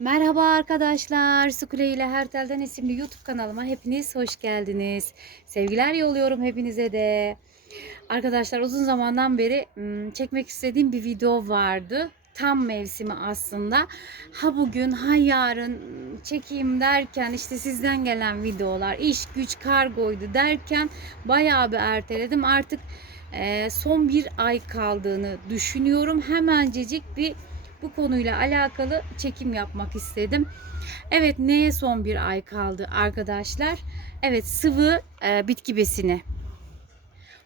Merhaba arkadaşlar. Sukule ile Her Telden isimli YouTube kanalıma hepiniz hoş geldiniz. Sevgiler yolluyorum hepinize de. Arkadaşlar uzun zamandan beri ım, çekmek istediğim bir video vardı. Tam mevsimi aslında. Ha bugün ha yarın çekeyim derken işte sizden gelen videolar, iş güç kargoydu derken bayağı bir erteledim. Artık son bir ay kaldığını düşünüyorum. Hemencecik bir bu konuyla alakalı çekim yapmak istedim. Evet neye son bir ay kaldı arkadaşlar? Evet sıvı e, bitki besini.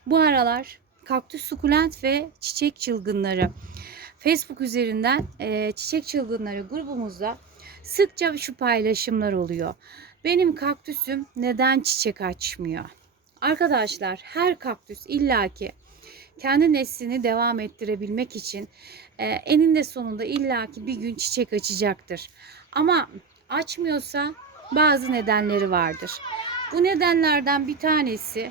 Bu aralar kaktüs sukulent ve çiçek çılgınları Facebook üzerinden e, çiçek çılgınları grubumuzda sıkça şu paylaşımlar oluyor. Benim kaktüsüm neden çiçek açmıyor? Arkadaşlar her kaktüs illaki kendi neslini devam ettirebilmek için e, eninde sonunda illaki bir gün çiçek açacaktır. Ama açmıyorsa bazı nedenleri vardır. Bu nedenlerden bir tanesi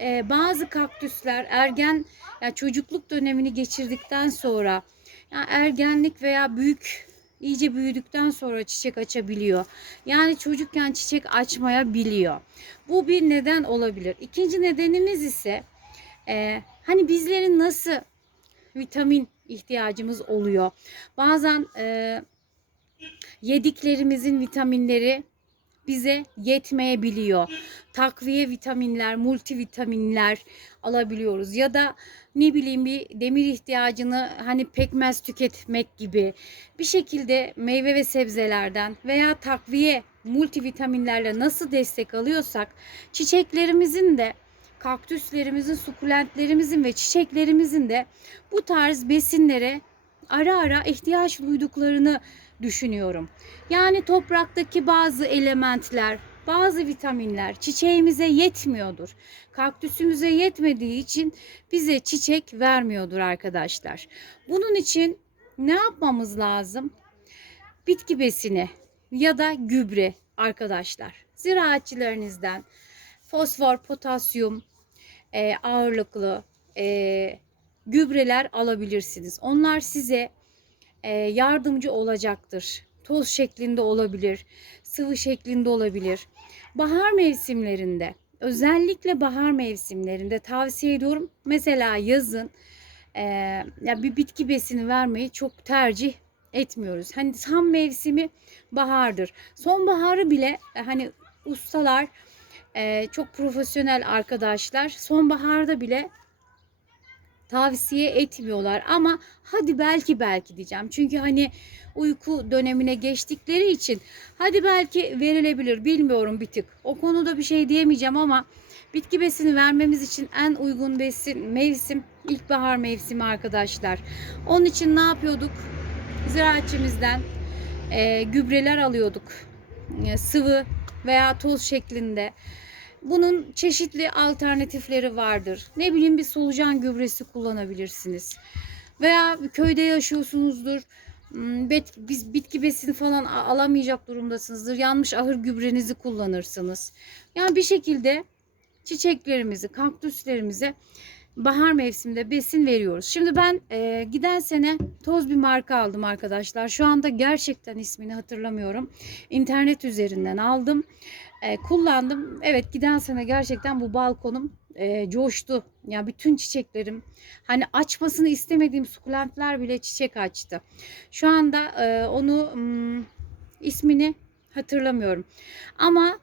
e, bazı kaktüsler ergen ya çocukluk dönemini geçirdikten sonra ya ergenlik veya büyük iyice büyüdükten sonra çiçek açabiliyor. Yani çocukken çiçek açmayabiliyor. Bu bir neden olabilir. İkinci nedenimiz ise e, hani bizlerin nasıl vitamin ihtiyacımız oluyor. Bazen e, yediklerimizin vitaminleri bize yetmeyebiliyor. Takviye vitaminler, multivitaminler alabiliyoruz ya da ne bileyim bir demir ihtiyacını hani pekmez tüketmek gibi bir şekilde meyve ve sebzelerden veya takviye multivitaminlerle nasıl destek alıyorsak çiçeklerimizin de kaktüslerimizin, sukulentlerimizin ve çiçeklerimizin de bu tarz besinlere ara ara ihtiyaç duyduklarını düşünüyorum. Yani topraktaki bazı elementler, bazı vitaminler çiçeğimize yetmiyordur. Kaktüsümüze yetmediği için bize çiçek vermiyordur arkadaşlar. Bunun için ne yapmamız lazım? Bitki besini ya da gübre arkadaşlar. Ziraatçilerinizden fosfor, potasyum e, ağırlıklı e, gübreler alabilirsiniz. Onlar size e, yardımcı olacaktır. Toz şeklinde olabilir, sıvı şeklinde olabilir. Bahar mevsimlerinde, özellikle bahar mevsimlerinde tavsiye ediyorum. Mesela yazın e, ya bir bitki besini vermeyi çok tercih etmiyoruz. Hani tam mevsimi bahardır. Sonbaharı bile e, hani ustalar e, çok profesyonel arkadaşlar sonbaharda bile tavsiye etmiyorlar ama hadi belki belki diyeceğim. Çünkü hani uyku dönemine geçtikleri için hadi belki verilebilir bilmiyorum bir tık. O konuda bir şey diyemeyeceğim ama bitki besini vermemiz için en uygun besin mevsim ilkbahar mevsimi arkadaşlar. Onun için ne yapıyorduk? Ziraatçimizden e, gübreler alıyorduk. E, sıvı veya toz şeklinde. Bunun çeşitli alternatifleri vardır. Ne bileyim bir solucan gübresi kullanabilirsiniz. Veya köyde yaşıyorsunuzdur. Hmm, biz bitki besini falan alamayacak durumdasınızdır. Yanmış ahır gübrenizi kullanırsınız. Yani bir şekilde çiçeklerimizi, kaktüslerimize bahar mevsiminde besin veriyoruz. Şimdi ben e, giden sene toz bir marka aldım arkadaşlar. Şu anda gerçekten ismini hatırlamıyorum. İnternet üzerinden aldım. E, kullandım. Evet giden sene gerçekten bu balkonum e, coştu. Ya bütün çiçeklerim hani açmasını istemediğim sukulentler bile çiçek açtı. Şu anda e, onu hmm, ismini hatırlamıyorum. Ama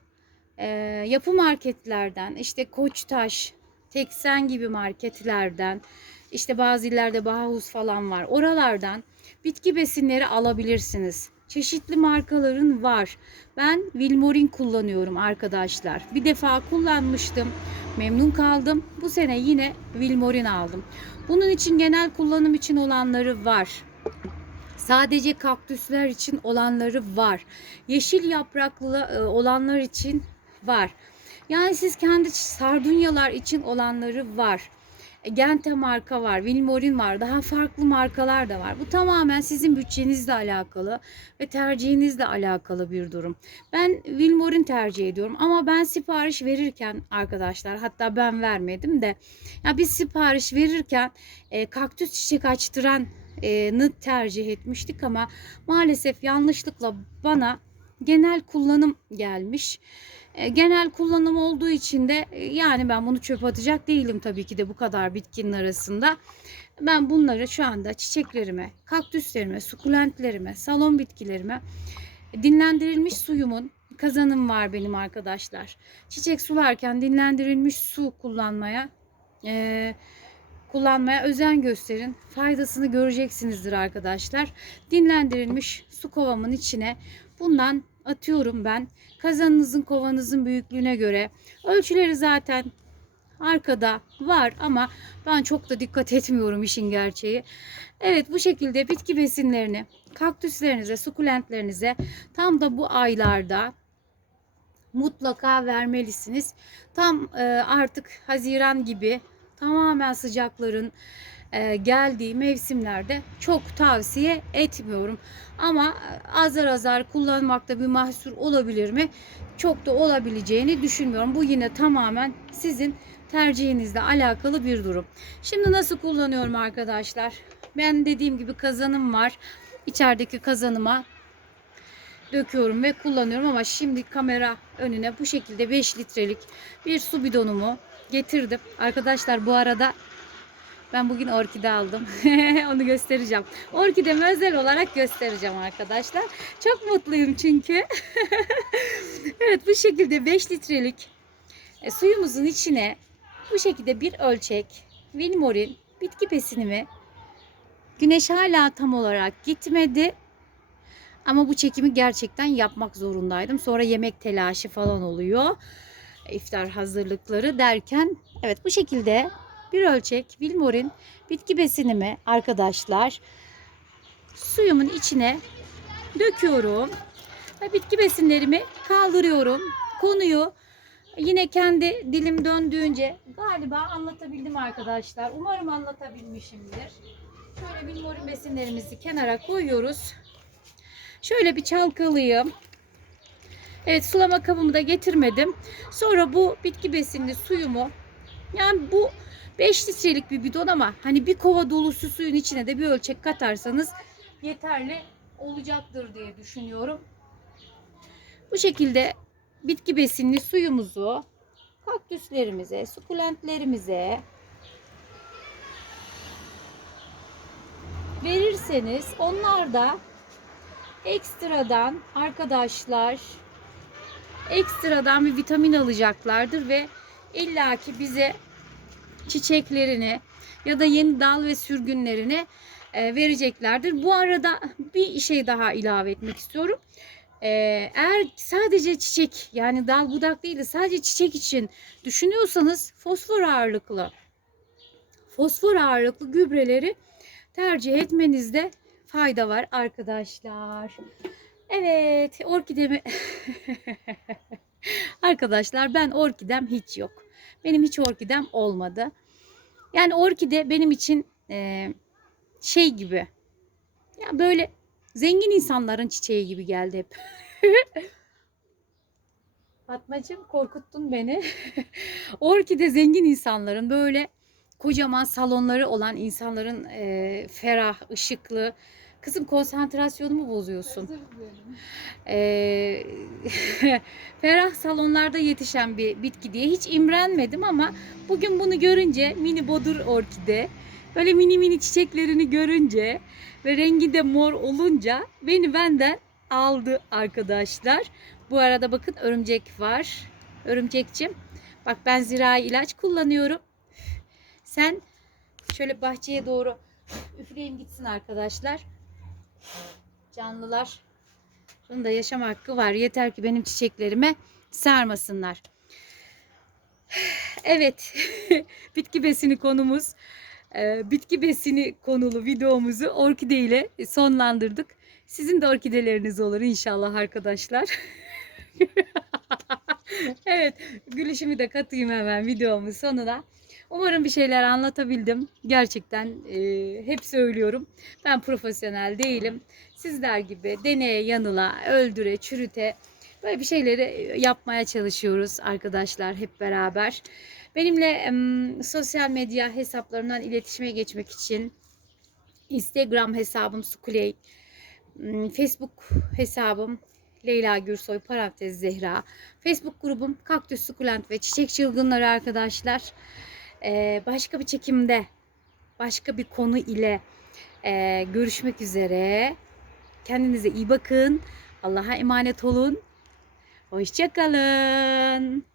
e, yapı marketlerden işte Koçtaş, Teksen gibi marketlerden işte bazı illerde Bahus falan var. Oralardan bitki besinleri alabilirsiniz. Çeşitli markaların var. Ben Wilmorin kullanıyorum arkadaşlar. Bir defa kullanmıştım. Memnun kaldım. Bu sene yine Wilmorin aldım. Bunun için genel kullanım için olanları var. Sadece kaktüsler için olanları var. Yeşil yapraklı e, olanlar için var. Yani siz kendi sardunyalar için olanları var. Gente marka var, Wilmorin var, daha farklı markalar da var. Bu tamamen sizin bütçenizle alakalı ve tercihinizle alakalı bir durum. Ben Wilmorin tercih ediyorum ama ben sipariş verirken arkadaşlar hatta ben vermedim de ya biz sipariş verirken e, kaktüs çiçek açtıran e, tercih etmiştik ama maalesef yanlışlıkla bana genel kullanım gelmiş. E, genel kullanım olduğu için de e, yani ben bunu çöp atacak değilim tabii ki de bu kadar bitkinin arasında. Ben bunları şu anda çiçeklerime, kaktüslerime, sukulentlerime, salon bitkilerime dinlendirilmiş suyumun kazanım var benim arkadaşlar. Çiçek sularken dinlendirilmiş su kullanmaya e, kullanmaya özen gösterin. Faydasını göreceksinizdir arkadaşlar. Dinlendirilmiş su kovamın içine bundan atıyorum ben. Kazanınızın kovanızın büyüklüğüne göre. Ölçüleri zaten arkada var ama ben çok da dikkat etmiyorum işin gerçeği. Evet bu şekilde bitki besinlerini kaktüslerinize, sukulentlerinize tam da bu aylarda mutlaka vermelisiniz. Tam e, artık Haziran gibi tamamen sıcakların geldiği mevsimlerde çok tavsiye etmiyorum. Ama e, azar azar kullanmakta bir mahsur olabilir mi? Çok da olabileceğini düşünmüyorum. Bu yine tamamen sizin tercihinizle alakalı bir durum. Şimdi nasıl kullanıyorum arkadaşlar? Ben dediğim gibi kazanım var. İçerideki kazanıma döküyorum ve kullanıyorum ama şimdi kamera önüne bu şekilde 5 litrelik bir su bidonumu getirdim. Arkadaşlar bu arada ben bugün orkide aldım. Onu göstereceğim. Orkidemi özel olarak göstereceğim arkadaşlar. Çok mutluyum çünkü. evet bu şekilde 5 litrelik e, suyumuzun içine bu şekilde bir ölçek Wilmorin bitki besinimi güneş hala tam olarak gitmedi. Ama bu çekimi gerçekten yapmak zorundaydım. Sonra yemek telaşı falan oluyor. İftar hazırlıkları derken evet bu şekilde bir ölçek Wilmorin bitki besinimi arkadaşlar suyumun içine döküyorum. Bitki besinlerimi kaldırıyorum. Konuyu yine kendi dilim döndüğünce galiba anlatabildim arkadaşlar. Umarım anlatabilmişimdir. Şöyle Wilmorin besinlerimizi kenara koyuyoruz. Şöyle bir çalkalayayım. Evet sulama kabımı da getirmedim. Sonra bu bitki besinli suyumu yani bu 5 litrelik bir bidon ama hani bir kova dolusu suyun içine de bir ölçek katarsanız yeterli olacaktır diye düşünüyorum. Bu şekilde bitki besinli suyumuzu kaktüslerimize, sukulentlerimize verirseniz onlar da ekstradan arkadaşlar ekstradan bir vitamin alacaklardır ve illaki bize çiçeklerini ya da yeni dal ve sürgünlerini e, vereceklerdir. Bu arada bir şey daha ilave etmek istiyorum. E, eğer sadece çiçek yani dal budak değil de sadece çiçek için düşünüyorsanız fosfor ağırlıklı fosfor ağırlıklı gübreleri tercih etmenizde fayda var arkadaşlar. Evet orkidemi arkadaşlar ben orkidem hiç yok. Benim hiç orkidem olmadı. Yani orkide benim için e, şey gibi ya böyle zengin insanların çiçeği gibi geldi hep. Fatmacığım korkuttun beni. orkide zengin insanların böyle kocaman salonları olan insanların e, ferah, ışıklı. Kızım konsantrasyonumu bozuyorsun. E, ferah salonlarda yetişen bir bitki diye hiç imrenmedim ama bugün bunu görünce mini bodur orkide böyle mini mini çiçeklerini görünce ve rengi de mor olunca beni benden aldı arkadaşlar. Bu arada bakın örümcek var. Örümcekçim. Bak ben zirai ilaç kullanıyorum. Sen şöyle bahçeye doğru üfleyeyim gitsin arkadaşlar. Canlılar. Şunun da yaşam hakkı var. Yeter ki benim çiçeklerime sarmasınlar. Evet. bitki besini konumuz. e, Bitki besini konulu videomuzu orkide ile sonlandırdık. Sizin de orkideleriniz olur inşallah arkadaşlar. evet, gülüşümü de katayım hemen videomun sonuna. Umarım bir şeyler anlatabildim. Gerçekten e, hep söylüyorum. Ben profesyonel değilim. Sizler gibi deneye, yanıla, öldüre, çürüte böyle bir şeyleri yapmaya çalışıyoruz arkadaşlar hep beraber. Benimle em, sosyal medya hesaplarından iletişime geçmek için Instagram hesabım Sukuley. Facebook hesabım Leyla Gürsoy parantez Zehra. Facebook grubum Kaktüs Sukulent ve Çiçek Çılgınları arkadaşlar. Başka bir çekimde başka bir konu ile görüşmek üzere. Kendinize iyi bakın. Allah'a emanet olun. Hoşçakalın.